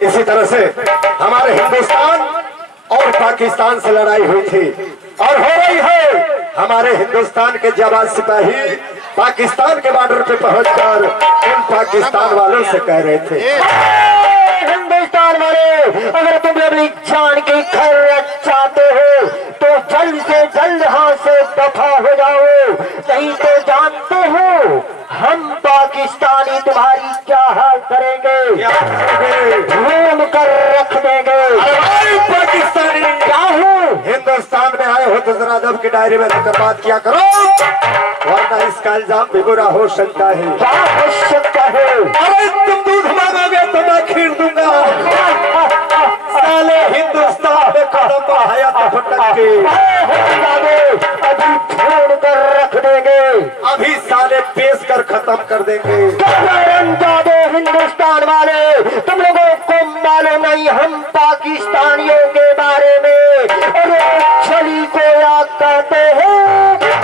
इसी तरह से हमारे हिंदुस्तान और पाकिस्तान से लड़ाई हुई थी और हो रही है। हमारे हिंदुस्तान के जवान सिपाही पाकिस्तान के बॉर्डर पे पहुंचकर उन पाकिस्तान वालों से कह रहे थे, हिंदुस्तान वाले, अगर तुम अपनी जान की खैरियत चाहते हो तो जल्द से जल्द यहाँ से दफा हो जाओ, नहीं तो जानते हो हम पाकिस्तानी तुम्हारी क्या हाल करेंगे, घूम कर रख देंगे। पाकिस्तानी क्या हो, हिंदुस्तान में आए हो तो जरा अदब की डायरी में लेकर बात किया करो, वरना इसका इल्जाम भी बुरा हो सकता है। क्या हो सकता है? अरे तुम दूध मांगोगे तो मैं खीर दूंगा। साले हिंदुस्तान में कदम बढ़ाया तो फटक के अभी छोड़ कर रख देंगे, अभी साले पेश कर खत्म कर देंगे। हिंदुस्तान वाले, तुम लोगों को मालूम नहीं हम पाकिस्तानियों के बारे में, अरे छली को आग कहते हैं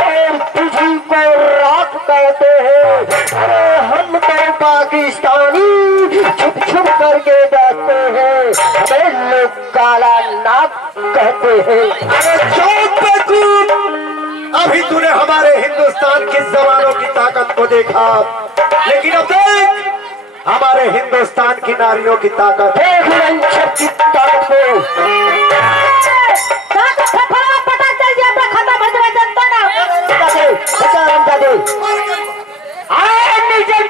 और तुझी को राख कहते हैं। अरे हम तो पाकिस्तानी छुप छुप करके बैठते हैं, हमें लोग काला नाक कहते हैं। अरे चौक पे कूद, अभी तूने हमारे हिंदुस्तान के जवानों की ताकत को देखा, लेकिन अब देख हमारे हिंदुस्तान की नारियों की ताकत।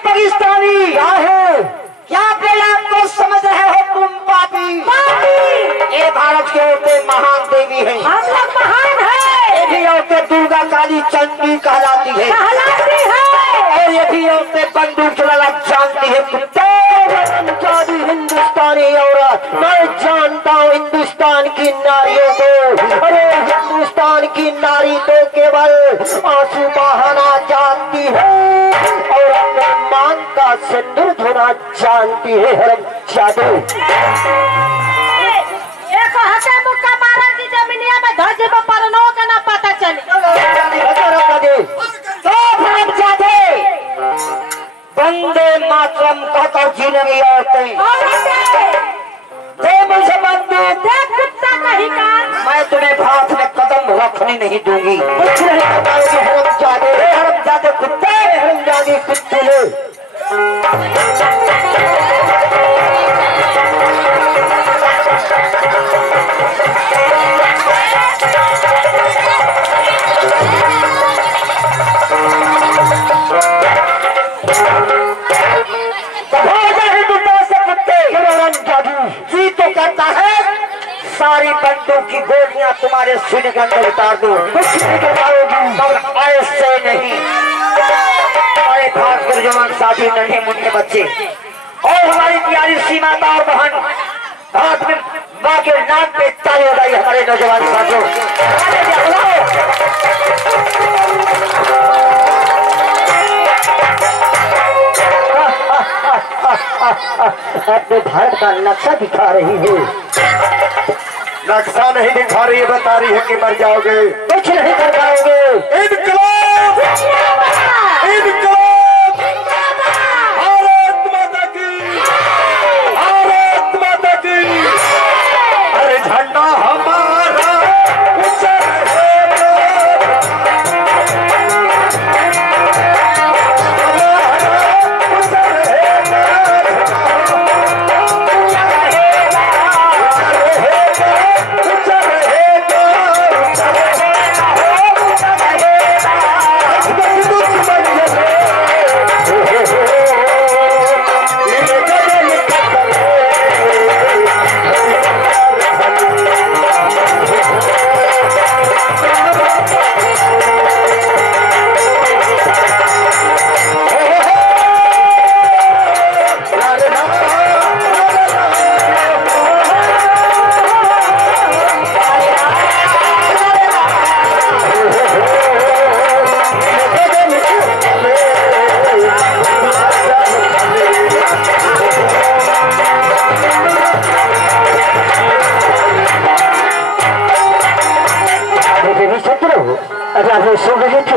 पाकिस्तानी क्या है, क्या बोला कुत्ते, जादू हिंदुस्तानी औरत। मैं जानता हूँ हिंदुस्तान की नारियों को। अरे हिंदुस्तान की नारी तो केवल आंसू बहाना जानती है और अपने मांग का सिंदूर धोना जानती है। हरम जादू एक हटे मुक्का मारा की जमीनिया में धज में परनो का ना पता चली। वंदे मातरम कहकर जीने की औरतें, दे मुझे बंदूक। कुत्ता कहीं का मैं तुम्हें हाथ में कदम रखने नहीं दूंगी। कुछ नहीं बताओगे हरमजादे कुत्ते, हरमजादी कुत्ते। जी तो करता है सारी बंदूक की गोलियां तुम्हारे सीने के अंदर उतार दो। कुछ नहीं कर पाओगी, ऐसे नहीं। हमारे खासकर जवान साथी, नन्हे मुन्ने बच्चे और हमारी प्यारी सीमा और बहन, हाथ में माँ के नाक पे ताली बजाई हमारे नौजवान साथियों। अपने भारत का नक्शा दिखा रही है। नक्शा नहीं दिखा रही है, बता रही है कि मर जाओगे। कुछ नहीं कर पाओगे। इनकलाब! इनकलाब! भारत माता की! भारत माता की! अरे झंडा हमारा ऊंचा रहेगा, हमारा ऊंचा रहेगा, ऊंचा रहेगा, ऊंचा अगर आपने सुन रहे थे